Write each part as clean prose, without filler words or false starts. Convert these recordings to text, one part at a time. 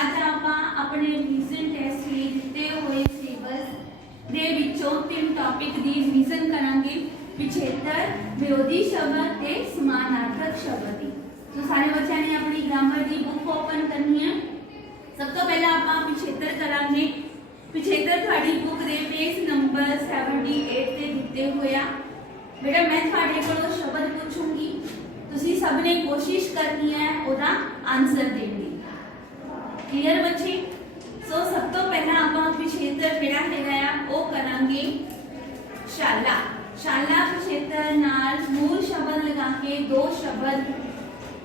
ਅੱਜ ਆਪਾਂ ਆਪਣੇ ਰਿਵੀਜ਼ਨ ਟੈਸਟ ਲਈ ਦਿੱਤੇ ਹੋਏ ਸਿਲੇਬਸ ਦੇ ਵਿੱਚੋਂ 3 ਟੌਪਿਕ ਦੀ ਰਿਵੀਜ਼ਨ ਕਰਾਂਗੇ। ਪਿਛੇਤਰ, ਵਿਰੋਧੀ ਸ਼ਬਦ ਤੇ ਸਮਾਨਾਰਥਕ ਸ਼ਬਦ ਦੀ। तो सारे बच्चों ने अपनी ग्रामर की बुक ओपन करनी है। सब तो पहले आप पिछेतर करांगे। पिछेतर थोड़ी बुक दे पेज नंबर 78 ते दिते हुए आ। बेटा मैं थोड़े को शब्द पूछूंगी, तुसी सब ने कोशिश करनी है ओदा आंसर देने दी। क्लियर बच्चे? सो सब तो पहला आप पिछेतर जेड़ा है वो करांगे शाला। शाला पिछेतर नाल मूल शब्द लगा के 2 शब्द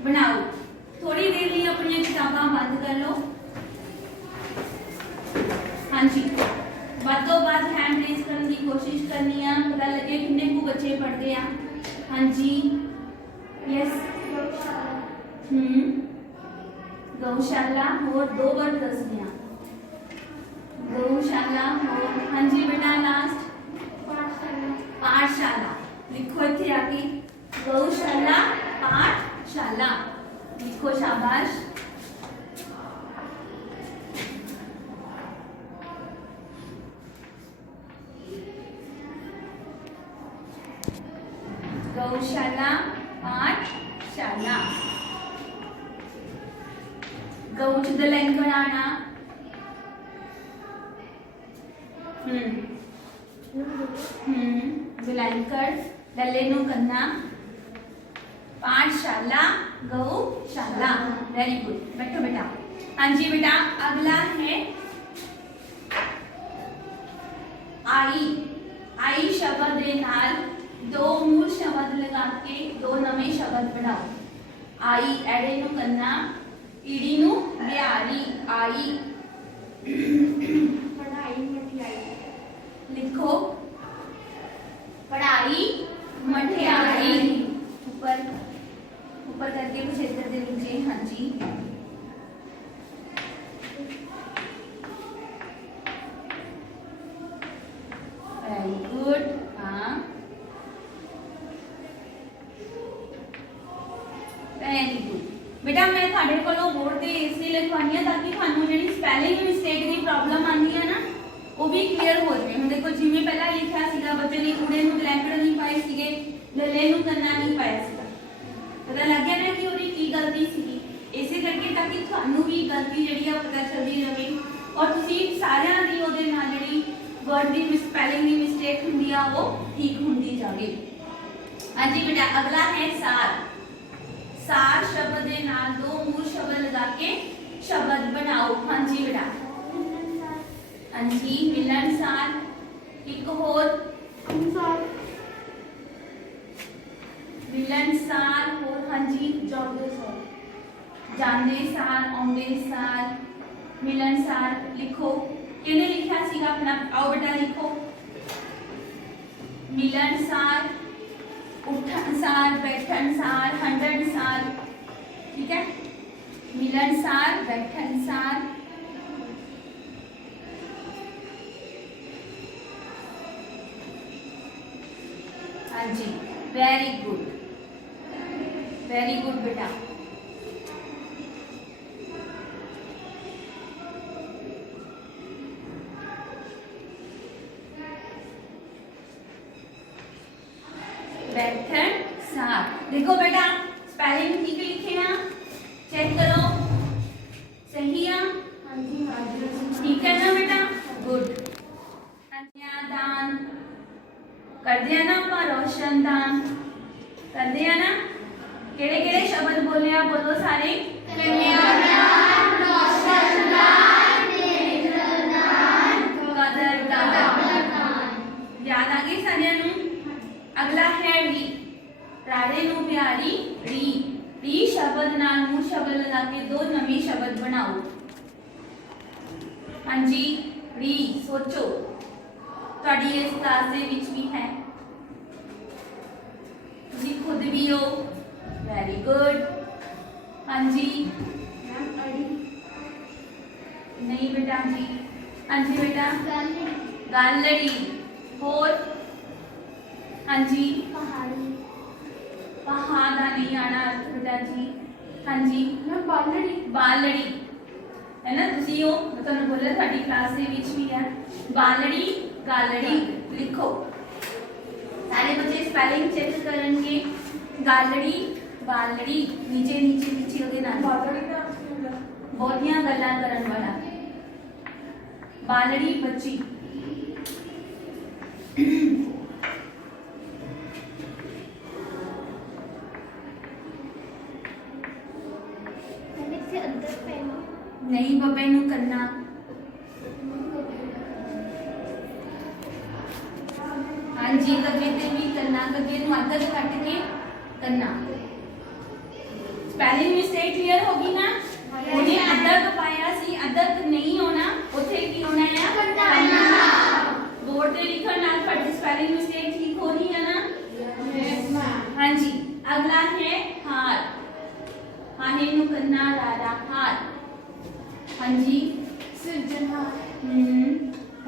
बनाओ। थोड़ी देर लिए अपनी किताबां बंद कर लो। हाँ जी, बातों बात हैंड रेज करने की कोशिश करनी है, पता लगे कितने को बच्चे पढ़ते हैं। हाँ जी, यस, गौशाला और 2 बार दस दिया गौशाला और हाँ जी बेटा लास्ट पाठशाला। लिखो इतने आगे गौशाला पाठशाला लिखो, शाबाश। गौशाला पाठशाला। गौच दलंकड़ आना। दलंकड़ डले नु करना। पाठशाला गौशाला। वेरी गुड, बैठो बेटा। हाँ जी बेटा, अगला है आई। आई शब्द दे नाल 2 मूल शब्द लगा के 2 नवे शब्द बनाओ। आई एडे नु करना, ईडी नु बिहारी आई। पढ़ाई मठियाई लिखो, पढ़ाई मठियाई। ऊपर ऊपर करके पिछेतर दे लीजिए। हाँ जी, वेरी गुड। हाँ, वेरी गुड बेटा। मैं थाडे कोलों बोर्ड ते इसलिए लिखवानी है ताकि थानू जेहड़ी स्पेलिंग मिस्टेक दी प्रॉब्लम आनी है ना वो भी क्लियर हो जाए। हम देखो जिवें पहला लिखा सीगा बच्चे ने उड़े नु ग्लैंकड़ नहीं पाए सीगे, लले नु करना नहीं पाया सीगा। पता लग गया ना कि उहदी की गलती सीगी। इसे करके ताकि थानू भी गलती जेहड़ी है पता चलदी रहे और तुसी सारियां दी ओहदे नाल जेहड़ी वर्ड दी स्पेलिंग दी मिस्टेक हुंदी आ वो ठीक हुंदी जावे। हां जी बेटा, अगला है सार। सार शब्द दे नाल 2 मूल शब्द लगा के शब्द बनाओ। हाँ जी बेटा, हाँ जी, मिलनसार। एक और मिलनसार और हाँ जी, जांदे सार। जांदे सार, आउंदे सार, मिलनसार लिखो। किने लिखा सीगा अपना? आओ बेटा लिखो। मिलनसार, उठनसार, बैठनसार, हंडनसार। ठीक है, मिलनसार, बैठनसार। हाँ जी, वेरी गुड, वेरी गुड बेटा। बैठन सार। देखो बेटा, स्पेलिंग ठीक लिखे ना, चेक करो सही है। ठीक है ना बेटा, गुड। कन्यादान कर दिया ना आप, रोशनदान कर दिया ना। केड़े केड़े शब्द बोले आप? बोलो सारे। कन्यादान, रोशनदान, नेत्रदान, कदरदान। याद आ गई सारियां नू? अगला है री। राड़े नु प्यारी री। री शब्द नाल मूल शब्द लगा के 2 नवे शब्द बनाओ। हाँ जी, री। सोचो ਤੁਹਾਡੀ ਇਸ ਕਲਾਸ ਦੇ ਵਿੱਚ ਵੀ ਹੈ, ਤੁਸੀਂ खुद भी हो। Very good. हाँ जी मैम, अड़ी नहीं बेटा जी। हाँ जी बेटा, गालड़ी। और हाँ जी, पहाड़ी। पहाड़ नहीं आना बेटा जी। हाँ जी, बालड़ी। बालड़ी है ना ਤੁਸੀਂ ਉਹ ਮੈਂ ਤੁਹਾਨੂੰ ਬੋਲਿਆ ਤੁਹਾਡੀ ਕਲਾਸ ਦੇ ਵਿੱਚ ਵੀ ਹੈ ਬਾਲੜੀ ਗਾਲੜੀ ਲਿਖੋ सारे बच्चे स्पेलिंग चेक करेंगे गालड़ी बालड़ी नीचे नीचे नीचे ਉਹਦੇ ਨਾਲ ਬਹੁਤੀਆਂ ਗੱਲਾਂ ਕਰਨ ਵਾਲਾ बालड़ी बच्ची नहीं बब्बे ਨੂੰ करना हाँ जी गगे ते भी करना गगे नु अदर कट के करना स्पेलिंग मिस्टेक क्लियर होगी ना उन्हें अदर पाया सी अदर नहीं होना उथे की होना है करना बोर्ड पे लिखो ना फट स्पेलिंग मिस्टेक ठीक हो रही है ना हाँ जी अगला है हार हाने नु करना रारा हार हाँ जी सिरजनहार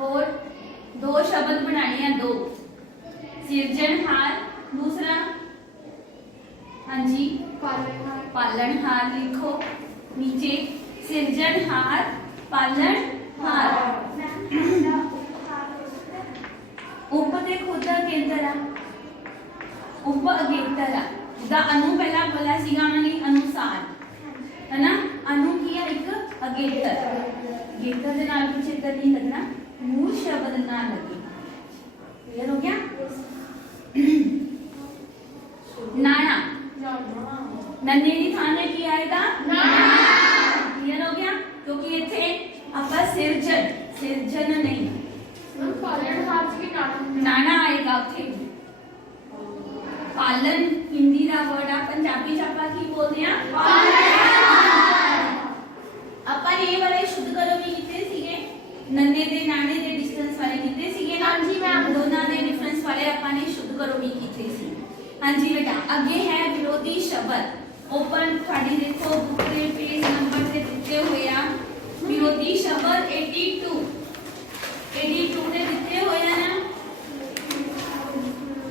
और दो शब्द बनाने हैं दो सिरजनहार दूसरा हाँ जी पालनहार लिखो नीचे सिरजनहार पालनहार उप ते खुद अगेतरा उप अगेतरा दा अनु पहला बोला सीगा हमने अनुसार है ना अनु किया एक अगेतर अगेतर दे नाल पीछे कर नहीं लगना मूल शब्द ना लगे क्लियर हो गया नाना नन्हे दी थाने की आएगा नाना क्लियर हो गया क्योंकि इथे आपका सिरजन सिरजन नहीं पालन हाथ की नाना आएगा उथे पालन हिंदी दा वर्ड आ पंजाबी च आपा की बोलते हैं पालन अपन ये वाले शुद्ध करो भी कितने सीगे नन्हे दे नाने दे डिस्टेंस वाले कितने सीगे हां जी मैम दोनों दे डिफरेंस वाले अपन ने शुद्ध करो भी कितने सी हां जी बेटा आगे है विरोधी शब्द ओपन थाड़ी देखो बुक के पेज नंबर से दिते हुए आ विरोधी शब्द 82 ने दिते हुए ना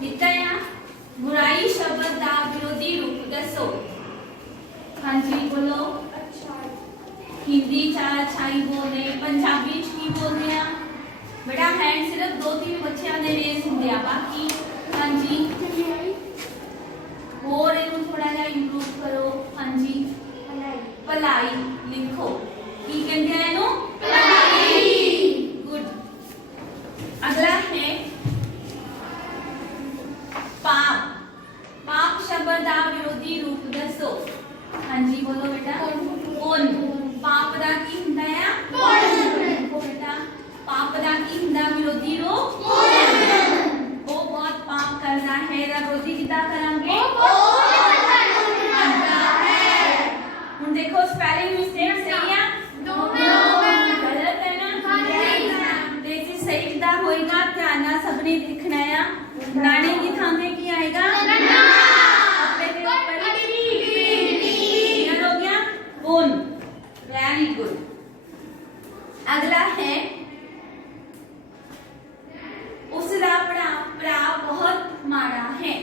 दिता है बुराई शब्द दा विरोधी रूप दसो हां जी बोलो हिंदी चा अच्छाई बोलते पंजाबी च की बोलते हैं बेटा हैंड सिर्फ 2-3 बच्चों ने रेस होंगे आ बाकी हाँ जी और इनको थोड़ा सा इंप्रूव करो हाँ जी भलाई लिखो की कहते हैं नो भलाई गुड अगला है पाप पाप शब्द दा विरोधी रूप दसो हाँ जी बोलो बेटा कौन पाप दा की हुंदा है देखो बेटा पाप दा की हुंदा विरोधी रूप वो बहुत पाप करना है विरोधी कितना करेंगे हम देखो स्पेलिंग मिस्टेक सही है गलत है ना देखिए सही कितना होएगा ध्यान ना सबने देखना है नाने की थां पे की आएगा अपने के ऊपर क्लियर हो गया कौन वेरी गुड अगला है उसका भरा बहुत माड़ा है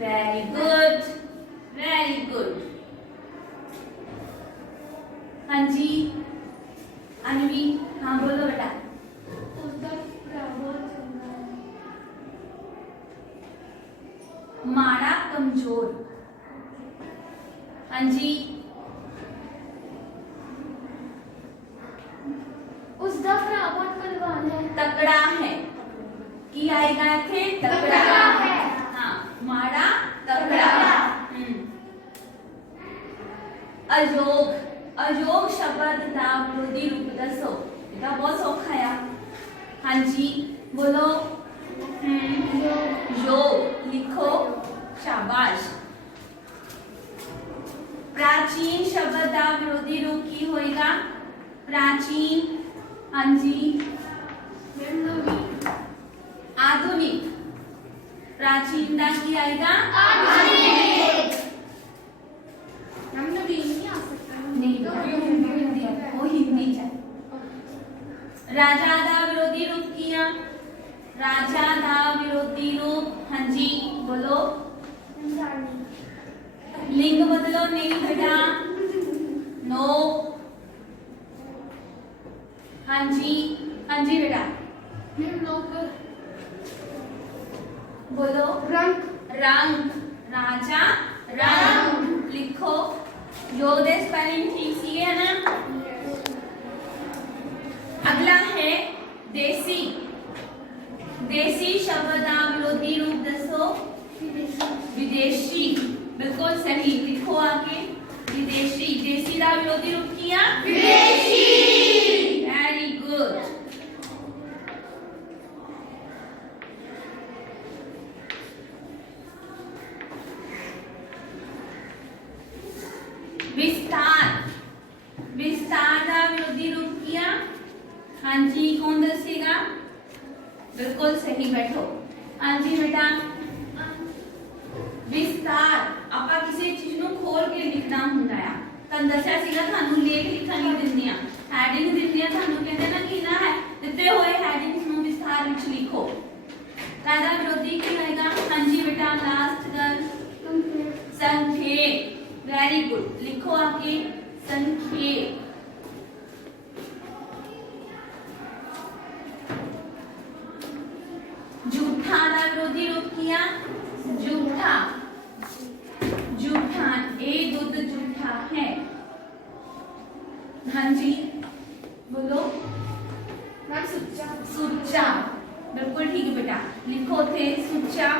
वेरी गुड हाँ जी अनवी हाँ बोलो बेटा माड़ा कमजोर हाँ जी उसका भरा बहुत बलवान है तगड़ा है की आएगा इथे तगड़ा है हाँ माड़ा तगड़ा अजोग अजोग शब्द दा विरोधी रूप दसो बेटा बहुत सौखा है हाँ जी बोलो योग लिखो शाबाश प्राचीन शब्द दा विरोधी रूप की होएगा प्राचीन हाँ जी आधुनिक प्राचीन दा की आएगा आधुनिक हम नवीन नहीं आ सकता नहीं वो हिंदी है राजा दा विरोधी रूप किया राजा दा विरोधी रूप हाँ जी बोलो लिंग बदलो नहीं बेटा नो हाँ जी, हाँ जी बेटा बोलो। रंग रंग, राजा रंग। लिखो। योदे स्पेलिंग ठीक सी है ना। अगला है देसी। देसी शब्द का विरोधी रूप दसो। विदेशी, बिल्कुल सही। लिखो आगे विदेशी। देसी का विरोधी रूप किया विदेशी। Very good. विस्तार। विस्तार का विरोधी रूप किया। हाँ जी, कौन दसेगा? बिल्कुल सही, बैठो। हाँ जी बेटा। विस्तार ਆਪਾਂ ਕਿਸੇ ਚੀਜ਼ ਨੂੰ ਖੋਲ ਕੇ ਲਿਖਣਾ ਹੁੰਦਾ ਆ। ਤੁਹਾਨੂੰ ਦੱਸਿਆ ਸੀਗਾ ਤੁਹਾਨੂੰ ਲੇਖ ਲਿਖਣ ਨਹੀਂ ਦਿੰਦੀਆਂ, ਹੈਡਿੰਗ ਦਿੰਦੀਆਂ। ਤੁਹਾਨੂੰ ਕਹਿੰਦੇ ਨਾ ਕਿ ਨਾ ਹੈ ਦਿੱਤੇ ਹੋਏ ਹੈਡਿੰਗਸ ਨੂੰ ਵਿਸਥਾਰ ਵਿੱਚ ਲਿਖੋ। ਕਾਹਦਾ ਵਿਰੋਧੀ ਕੀ ਹੋਏਗਾ? हाँ जी बेटा, लास्ट ਗੱਲ संक्षेप। Very good. लिखो आगे संक्षेप। झूठा का विरोधी रूप किया झूठा। झूठा, ए दूध झूठा है। हाँ जी बोलो। सुच्चा। सुच्चा, बिल्कुल ठीक है बेटा। लिखो थे सुच्चा।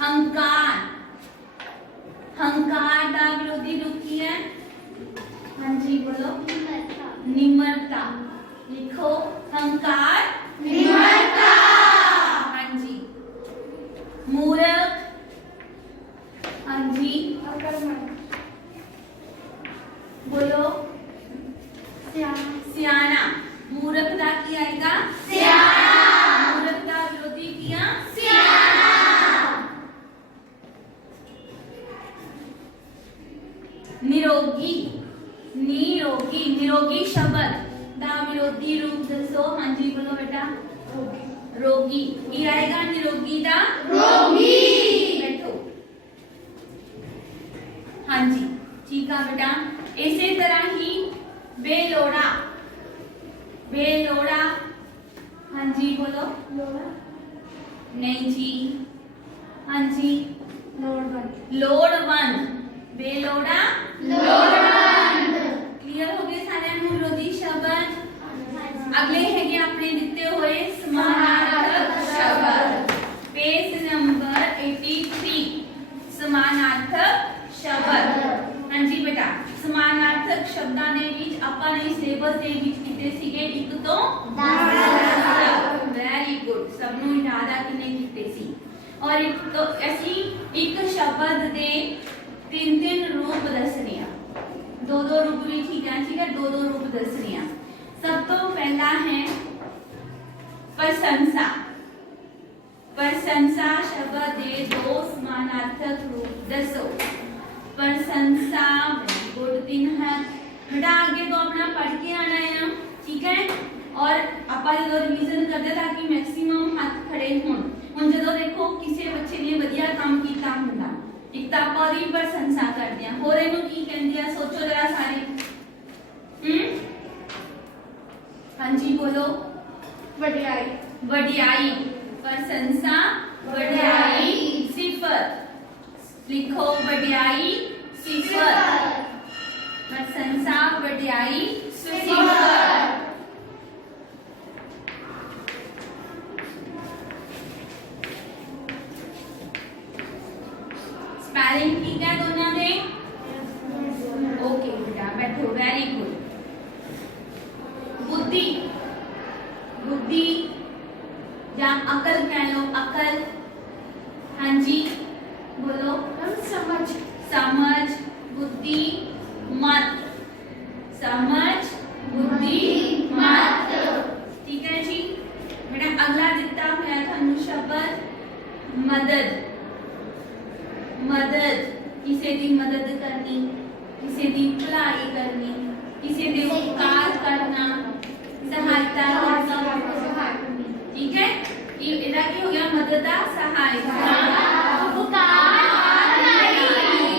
हंकार। हंकार का विरोधी रूप किया है। हाँ जी बोलो। निम्रता। लिखो हंकार निम्रता। हाँ जी। मूर्ख। हाँ जी बोलो। सियाना। मूर्ख का क्या आएगा? सियाना। मूर्ख का विरोधी किया सियाना। निरोगी। निरोगी, निरोगी शब्द का विरोधी रूप दसो। हाँ जी बोलो बेटा। रोगी। क्या आएगा निरोगी का? रोगी। बैठो। हाँ जी ठीक है बेटा। इसी तरह ही बेलोड़ा। बेलोड़ा। हाँ जी बोलो। नहीं जी। हाँ जी लोड़वंद। बेलोड़ा लोड़वंद। क्लियर हो गए सारे विरोधी शब्द। अगले है अपने दिते हुए समानार्थक शब्द। पेज नंबर 83 समानार्थक शब्द। हाँ जी बेटा, समानार्थक शब्दां दे विच आपां ने सिलेबस दे विच कीते सीगे 1 तो 10। Very good. सब नूं याद आ किने कीते सी। और एक तो असी एक शब्द दे 3 रूप दसने आ। 2 रूप भी ठीक है 2 रूप दसने आ। सब तो पहला है प्रशंसा। प्रशंसा शब्द दे 2 समानार्थक रूप दसो। प्रशंसा, गुड दिन है बेटा। आगे तो अपना पढ़ के आना है, ठीक है। और आप जो रिवीजन करते ताकि मैक्सिमम हाथ खड़े हों। हुण जो देखो किसी बच्चे ने वधिया काम कीता हुंदा, एक तो आप ਉਹਦੀ प्रशंसा करते हैं, होर ਇਹਨੂੰ ਕੀ ਕਹਿੰਦੇ ਆ? सोचो जरा सारे। हाँ जी बोलो। वडियाई। वडियाई, प्रशंसा, वडियाई, सिफत। लिखो वडियाई सिफत। प्रशंसा, वडियाई, सिफत। स्पेलिंग ठीक है दोनों में? ओके बेटा बैठो। Very good. बुद्धि। बुद्धि या अकल कह लो, अकल। हाँ जी बोलो। समझ। समझ, बुद्धि, मत। समझ, बुद्धि, मत। ठीक है जी बेटा। अगला दिता हुआ थानू शब्द मदद। मदद, किसी की मदद करनी, किसी की भलाई करनी, किसी के उपकार करना, सहायता करना। ठीक है, ये इधर की हो गया मदद का सहायता। उपकार नहीं।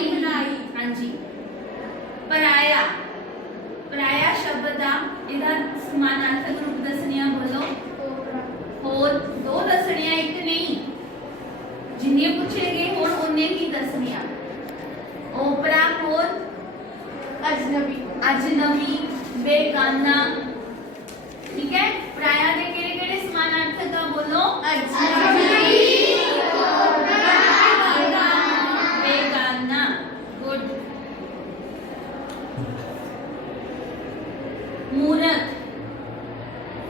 बेगाना। ठीक है, पराया के केड़े-केड़े समानार्थक आ बोलो? बेगाना। गुड। मूरख,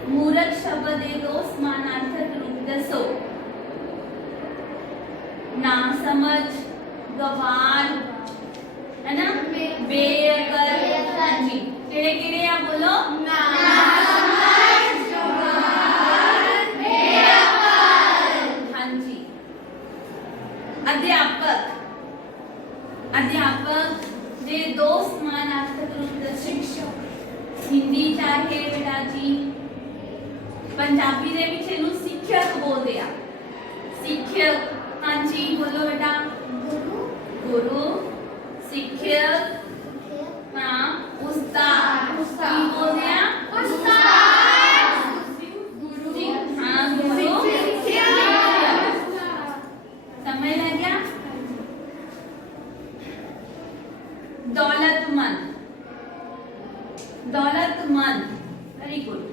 मूरख शब्द दे दो समानार्थक रूप दसो। ना समझ, गवार, है ना, बेअकल। हाँ जी, केड़े केड़े आ बोलो? ना समझ, गवार, बेअकल। हाँ जी। अध्यापक, अध्यापक दे दो समानार्थक रूप दसो। शिक्षक, हिंदी चाहे बेटा जी, पंजाबी दे विच इहनूं सिक्खियक बोलदे आ। सिक्खियक, हाँ जी बोलो बेटा। गुरु, शिक्षक, हाँ, उस्ताद। की बोलते हैं? हाँ, गुरु, समझ लग गया? दौलतमंद, दौलतमंद, वेरी गुड।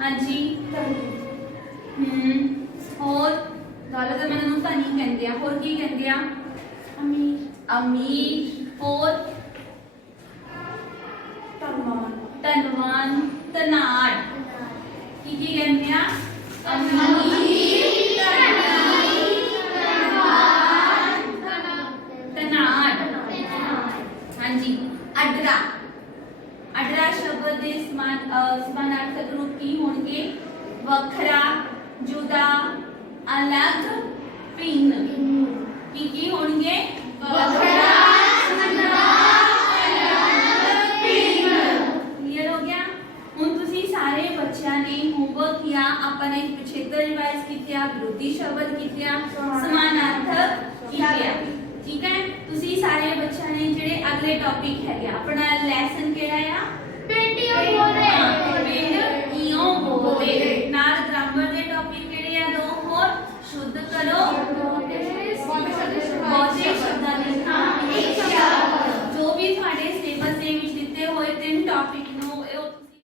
हाँ जी। और दौलतमंद ਨੂੰ ਤਾਂ ਨਹੀਂ ਕਹਿੰਦੇ ਆ, ਹੋਰ ਕੀ ਕਹਿੰਦੇ ਆ? ਅਮੀਰ, ਅਮੀਰ। ਹੋਰ ਧਨਵਾਨ, ਧਨਾੜ। ਕੀ ਕੀ ਕਹਿੰਦੇ ਆ? ਅਮੀਰ, ਧਨਾੜ। हाँ जी। अडरा, अडरा शब्द ਦੇ समानार्थक रूप ਕੀ ਹੋਣਗੇ? ਵੱਖਰਾ, जुदा, अलग, भिन्न। की होंगे? ਵੱਖਰਾ, जुदा, अलग, भिन्न। क्लियर हो गया? ਹੁਣ ਤੁਸੀਂ ਸਾਰੇ ਬੱਚਿਆਂ ਨੇ ਹੋਮਵਰਕ किया, ਆਪਾਂ ਨੇ ਪਿਛੇਤਰ ਰਿਵਾਈਜ਼ ਕੀਤਾ, ਵਿਰੋਧੀ ਸ਼ਬਦ ਕੀਤਾ, ਸਮਾਨਾਰਥਕ ਕੀਤਾ। ठीक है, ਤੁਸੀਂ ਸਾਰੇ ਬੱਚਿਆਂ ਨੇ ਜਿਹੜੇ ਅਗਲੇ ਟੌਪਿਕ ਹੈਗੇ ਆਪਣਾ ਲੈਸਨ ਕਿਹੜਾ ਆ? ਪਿੰਡ